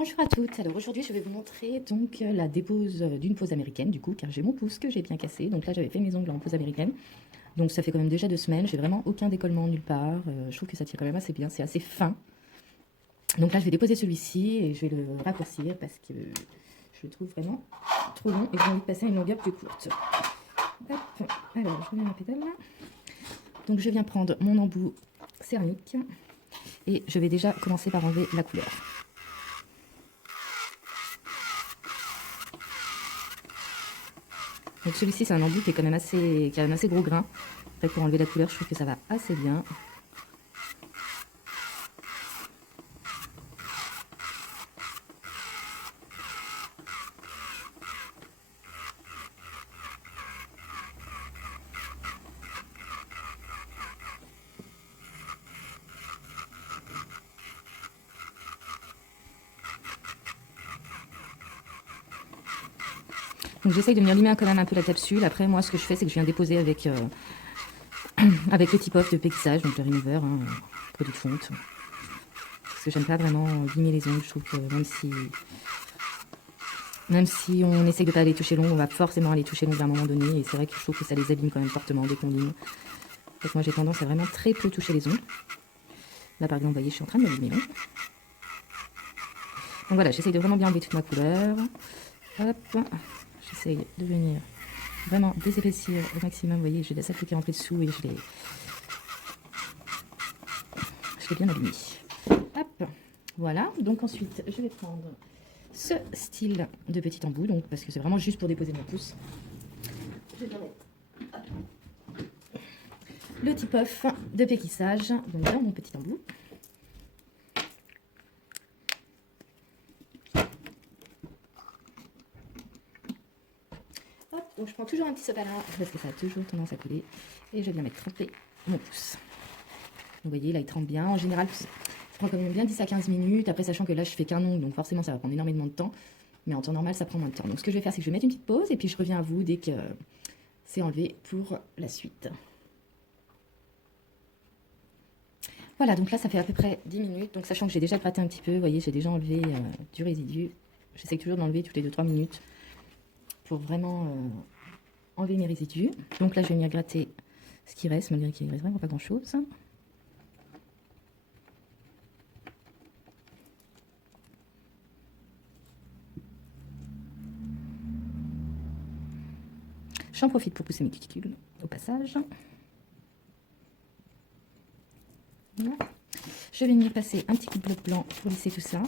Bonjour à toutes, alors aujourd'hui je vais vous montrer donc la dépose d'une pose américaine du coup car j'ai mon pouce que j'ai bien cassé, donc là j'avais fait mes ongles en pose américaine, donc ça fait quand même déjà 2 semaines, j'ai vraiment aucun décollement nulle part, je trouve que ça tire quand même assez bien, c'est assez fin, donc là je vais déposer celui-ci et je vais le raccourcir parce que je le trouve vraiment trop long et j'ai envie de passer à une longueur plus courte. Hop, alors je reviens à la pédale, donc je viens prendre mon embout céramique et je vais déjà commencer par enlever la couleur. Donc celui-ci c'est un embout qui est quand même assez, qui a un assez gros grain. Après pour enlever la couleur je trouve que ça va assez bien. Donc j'essaye de me limer quand même un peu la capsule. Après moi ce que je fais c'est que je viens déposer avec, avec le tip-off de pétissage, donc le remover, hein, produit de fonte. Parce que j'aime pas vraiment limer les ongles, je trouve que même si on essaye de pas aller toucher l'ongle, on va forcément aller toucher l'ongle à un moment donné. Et c'est vrai que je trouve que ça les abîme quand même fortement dès qu'on lime. Donc moi j'ai tendance à vraiment très peu toucher les ongles. Là par exemple vous voyez je suis en train de me limer l'ongle. Donc voilà, j'essaye de vraiment bien enlever toute ma couleur. Hop, j'essaye de venir vraiment désépaissir au maximum. Vous voyez, j'ai la saleté qui est rentrée dessous et je l'ai bien allumé. Hop, voilà. Donc ensuite, je vais prendre ce style de petit embout, donc parce que c'est vraiment juste pour déposer mon pouce. Je vais mettre le tip-off de péquissage, donc dans mon petit embout. Hop, donc je prends toujours un petit sopalin parce que ça a toujours tendance à couler et je viens mettre tremper mon pouce. Vous voyez, là il trempe bien. En général, ça prend quand même bien 10 à 15 minutes. Après, sachant que là je fais qu'un ongle, donc forcément ça va prendre énormément de temps. Mais en temps normal, ça prend moins de temps. Donc ce que je vais faire, c'est que je vais mettre une petite pause et puis je reviens à vous dès que c'est enlevé pour la suite. Voilà, donc là ça fait à peu près 10 minutes. Donc sachant que j'ai déjà gratté un petit peu, vous voyez, j'ai déjà enlevé du résidu. J'essaie toujours d'enlever toutes les 2-3 minutes pour vraiment enlever mes résidus. Donc là je vais venir gratter ce qui reste, malgré qu'il ne reste vraiment pas grand chose. J'en profite pour pousser mes cuticules au passage. Voilà. Je vais venir passer un petit coup de bloc blanc pour lisser tout ça,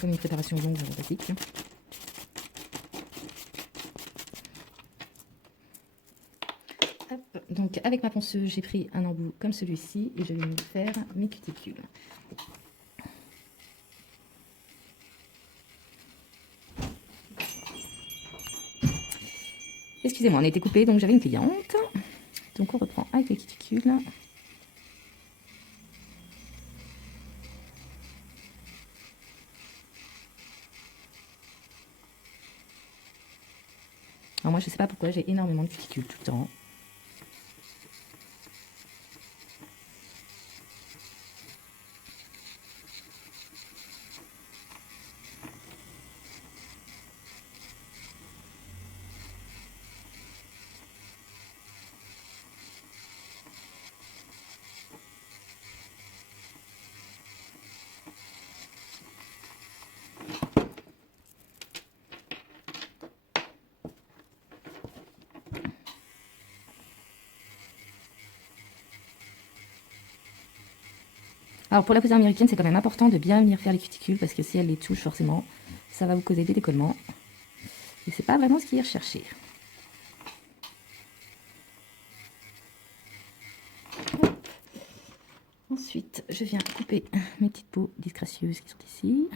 comme une préparation longue basique. Hop. Donc avec ma ponceuse, j'ai pris un embout comme celui-ci et je vais venir faire mes cuticules. Excusez-moi, on a été coupé, donc j'avais une cliente. Donc on reprend avec les cuticules. Alors moi je sais pas pourquoi j'ai énormément de cuticules tout le temps. Alors pour la pose américaine, c'est quand même important de bien venir faire les cuticules parce que si elle les touche forcément, ça va vous causer des décollements. Et c'est pas vraiment ce qui est recherché. Ensuite, je viens couper mes petites peaux disgracieuses qui sont ici.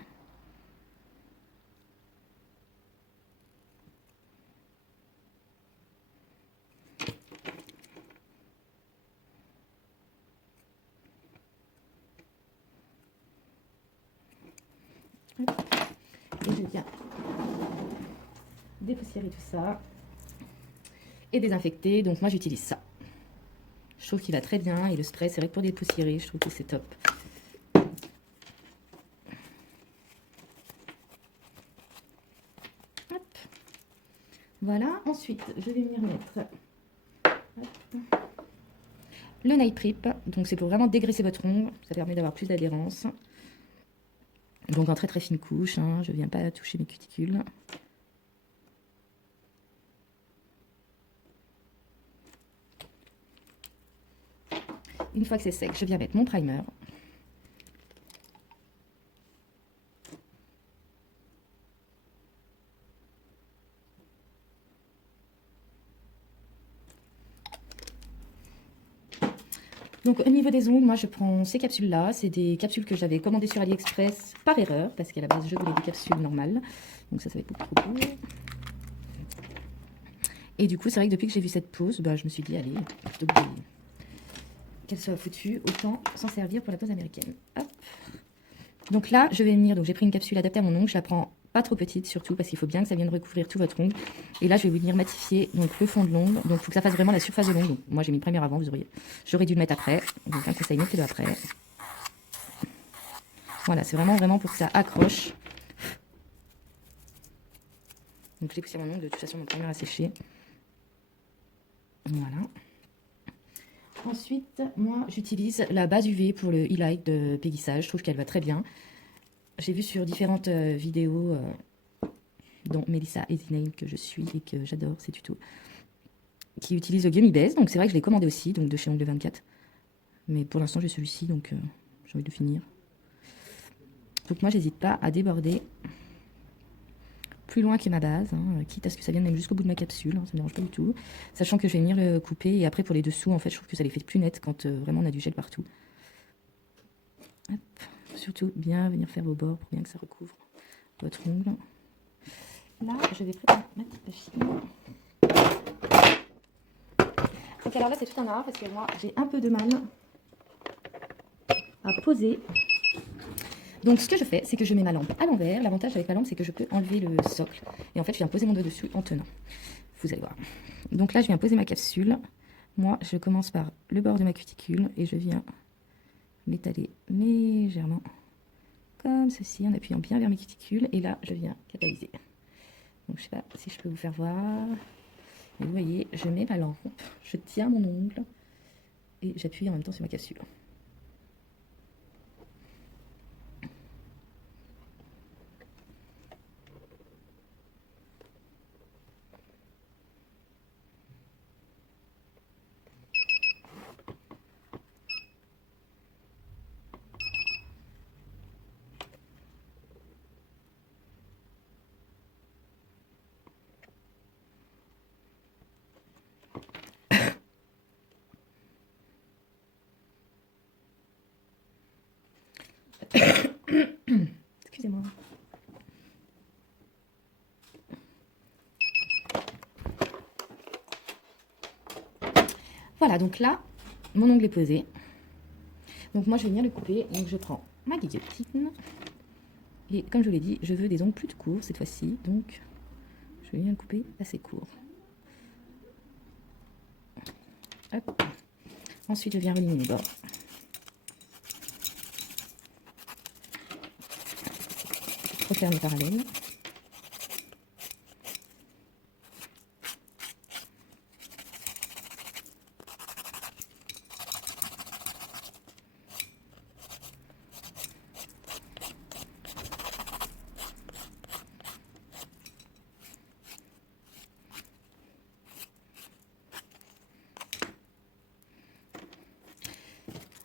Et je viens dépoussiérer tout ça et désinfecter. Donc moi j'utilise ça. Je trouve qu'il va très bien et le spray c'est vrai que pour dépoussiérer je trouve que c'est top. Voilà, ensuite, je vais venir mettre le Nail Prep. Donc, c'est pour vraiment dégraisser votre ongle. Ça permet d'avoir plus d'adhérence. Donc, en très très fine couche. Hein. Je ne viens pas toucher mes cuticules. Une fois que c'est sec, je viens mettre mon primer. Donc au niveau des ongles, moi je prends ces capsules-là. C'est des capsules que j'avais commandées sur AliExpress par erreur, parce qu'à la base je voulais des capsules normales. Donc ça va être beaucoup trop court. Et du coup, c'est vrai que depuis que j'ai vu cette pose, bah, je me suis dit, allez, plutôt que qu'elle soit foutue, autant s'en servir pour la pose américaine. Hop. Donc là, je vais venir, donc j'ai pris une capsule adaptée à mon ongle, je la prends pas trop petite surtout parce qu'il faut bien que ça vienne recouvrir tout votre ongle. Et là, je vais venir matifier donc, le fond de l'ongle. Donc il faut que ça fasse vraiment la surface de l'ongle. Donc, moi, j'ai mis le premier avant, j'aurais dû le mettre après. Donc un conseil, mettez-le après. Voilà, c'est vraiment pour que ça accroche. Donc j'ai poussé mon ongle, de toute façon mon primer a séché. Voilà. Ensuite, moi j'utilise la base UV pour le highlight de Peggy Sage. Je trouve qu'elle va très bien. J'ai vu sur différentes vidéos, dont Melissa Ezinane que je suis et que j'adore ces tutos, qui utilise le Gummy Base. Donc c'est vrai que je l'ai commandé aussi, donc de chez Ongle 24. Mais pour l'instant j'ai celui-ci, donc j'ai envie de finir. Donc moi j'hésite pas à déborder plus loin que ma base, hein, quitte à ce que ça vienne même jusqu'au bout de ma capsule, hein, ça ne me dérange pas du tout. Sachant que je vais venir le couper et après pour les dessous, en fait, je trouve que ça les fait plus net quand vraiment on a du gel partout. Hop. Surtout bien venir faire vos bords pour bien que ça recouvre votre ongle. Là, je vais préparer ma petite machine. Donc alors là, c'est tout un art parce que moi, j'ai un peu de mal à poser. Donc ce que je fais, c'est que je mets ma lampe à l'envers. L'avantage avec ma lampe, c'est que je peux enlever le socle. Et en fait, je viens poser mon doigt dessus en tenant. Vous allez voir. Donc là, je viens poser ma capsule. Moi, je commence par le bord de ma cuticule et je viens m'étaler légèrement comme ceci, en appuyant bien vers mes cuticules. Et là, je viens catalyser. Donc, je ne sais pas si je peux vous faire voir. Mais vous voyez, je mets ma lampe, je tiens mon ongle et j'appuie en même temps sur ma capsule. Excusez-moi. Voilà, donc là, mon ongle est posé. Donc moi, je vais venir le couper. Donc je prends ma guillotine. Et comme je vous l'ai dit, je veux des ongles plus courts cette fois-ci. Donc, je vais venir le couper assez court. Hop. Ensuite, je viens religner les bords. Refaire mes parallèles.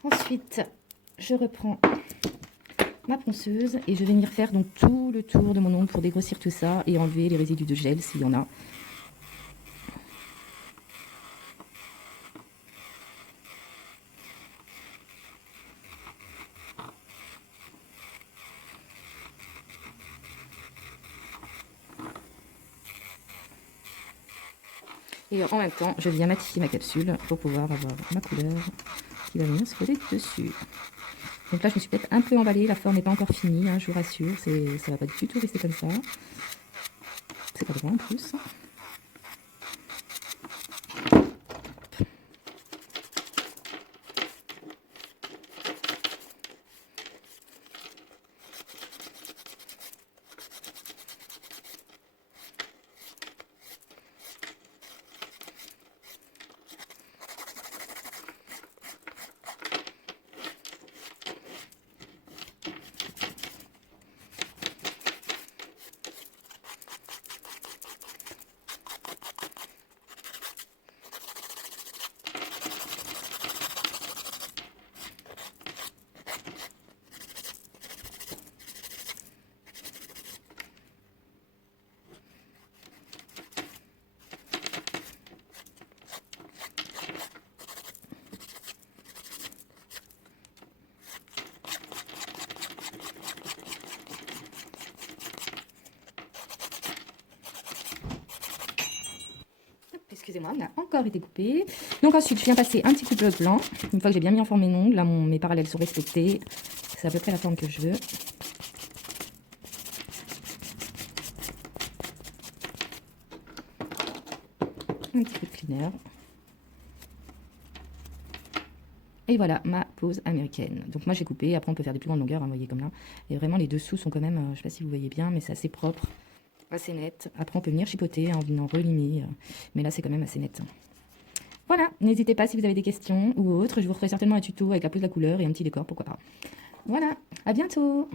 Ensuite, je reprends ma ponceuse et je vais venir faire donc tout le tour de mon ongle pour dégrossir tout ça et enlever les résidus de gel s'il y en a. Et en même temps, je viens matifier ma capsule pour pouvoir avoir ma couleur qui va venir se poser dessus. Donc là, je me suis peut-être un peu emballée, la forme n'est pas encore finie, hein, je vous rassure, ça va pas du tout rester comme ça. C'est pas droit en plus. excusez-moi, on a encore été coupé. Donc ensuite, je viens passer un petit coup de blanc. Une fois que j'ai bien mis en forme mes ongles, là, mes parallèles sont respectés. C'est à peu près la forme que je veux. Un petit peu de cleaner. Et voilà ma pose américaine. Donc moi j'ai coupé, après on peut faire des plus grandes longueurs, hein, vous voyez comme là. Et vraiment les dessous sont quand même, je sais pas si vous voyez bien, mais c'est assez propre, assez net. Après on peut venir chipoter en venant relimer, mais là c'est quand même assez net. Voilà, n'hésitez pas si vous avez des questions ou autres, je vous ferai certainement un tuto avec la pose de la couleur et un petit décor, pourquoi pas. Voilà, à bientôt!